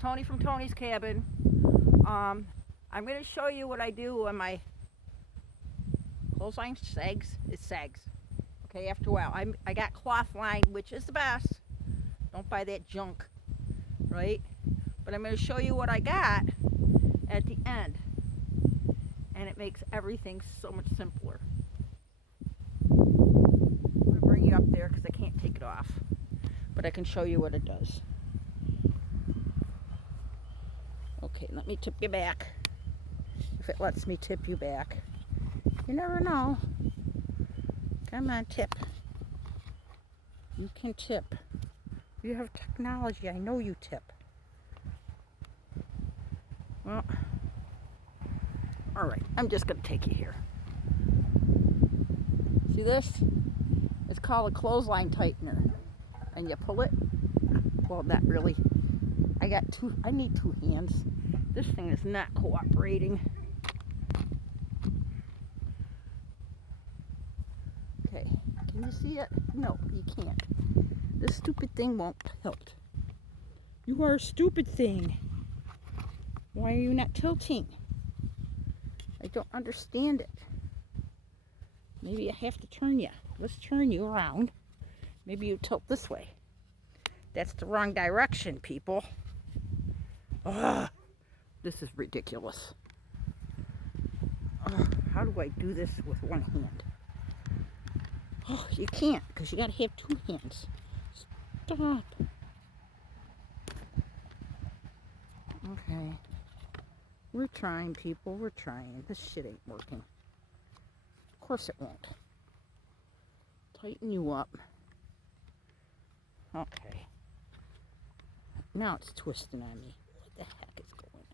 Tony from Tony's Cabin. I'm going to show you what I do when my clothesline sags. It sags. Okay, after a while. I got clothesline, which is the best. Don't buy that junk, right? But I'm going to show you what I got at the end. And it makes everything so much simpler. I'm going to bring you up there because I can't take it off. But I can show you what it does. Okay, let me tip you back. If it lets me tip you back. You never know. Come on, tip. You can tip. You have technology. I know you tip. Well, all right. I'm just going to take you here. See this? It's called a clothesline tightener. And you pull it. Well, not really. I need two hands. This thing is not cooperating. Okay, can you see it? No, you can't. This stupid thing won't tilt. You are a stupid thing. Why are you not tilting? I don't understand it. Maybe I have to turn you. Let's turn you around. Maybe you tilt this way. That's the wrong direction, people. Ugh, this is ridiculous. Ugh, how do I do this with one hand? Oh, you can't, because you got to have two hands. Stop. Okay. We're trying, people. We're trying. This shit ain't working. Of course it won't. Tighten you up. Okay. Now it's twisting on me. What the heck is going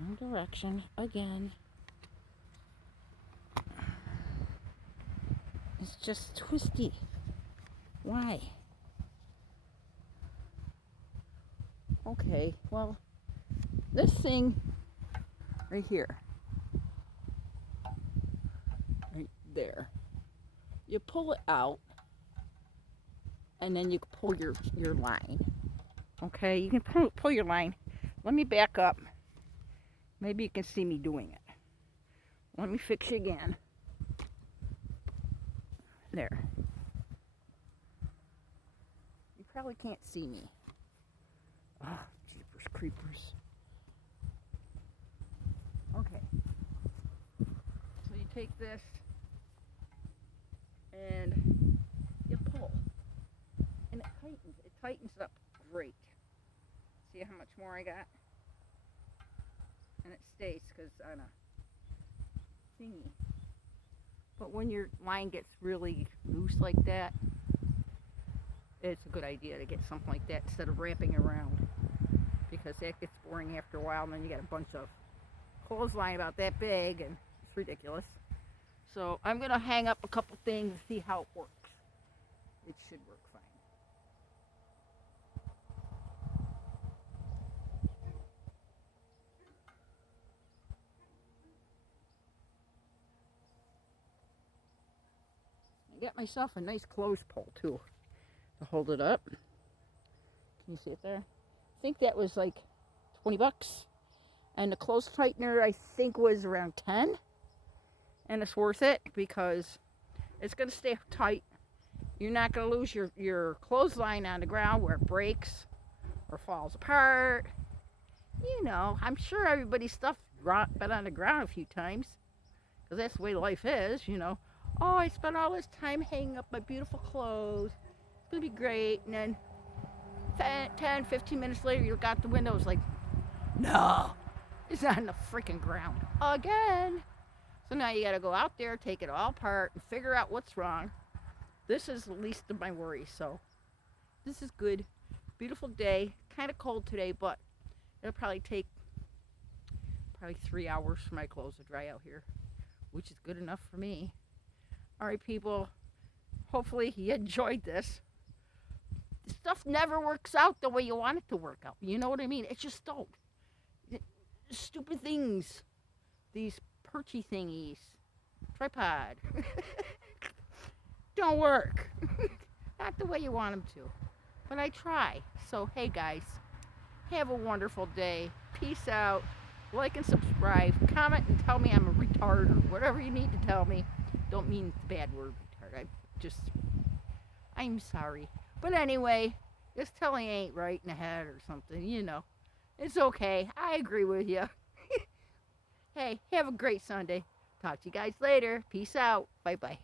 on? Wrong direction again. It's just twisty. Why? Okay, well, this thing right here, right there, you pull it out, and then you pull your line. Okay, you can pull your line. Let me back up. Maybe you can see me doing it. Let me fix you again. There. You probably can't see me. Oh, jeepers creepers. Okay. So you take this and you pull. And it tightens. It tightens up great. See how much more I got? And it stays because on a thingy. But when your line gets really loose like that, it's a good idea to get something like that instead of wrapping around, because that gets boring after a while, and then you got a bunch of clothesline about that big, and it's ridiculous. So I'm going to hang up a couple things and see how it works. It should work fine. I got myself a nice clothes pole too to hold it up. Can you see it there? I think that was like 20 bucks. And the clothes tightener I think was around 10. And it's worth it because it's going to stay tight. You're not going to lose your clothesline on the ground where it breaks or falls apart. You know, I'm sure everybody's stuff been on the ground a few times, because that's the way life is, you know. Oh, I spent all this time hanging up my beautiful clothes. It's going to be great. And then 10, 15 minutes later, you look out the window. It's like, no, it's on the freaking ground again. So now you got to go out there, take it all apart, and figure out what's wrong. This is the least of my worries. So this is good. Beautiful day. Kind of cold today, but it'll probably take 3 hours for my clothes to dry out here, which is good enough for me. All right, people, hopefully you enjoyed this. Stuff never works out the way you want it to work out. You know what I mean? It just don't. Stupid things. These perchy thingies. Tripod. Don't work. Not the way you want them to. but I try. So, hey guys, have a wonderful day. Peace out. Like and subscribe. Comment and tell me I'm a retard or whatever you need to tell me. Don't mean the bad word retard. I'm sorry. But anyway, just telling ain't right in the head or something, you know. It's okay. I agree with you. Hey, have a great Sunday. Talk to you guys later. Peace out. Bye-bye.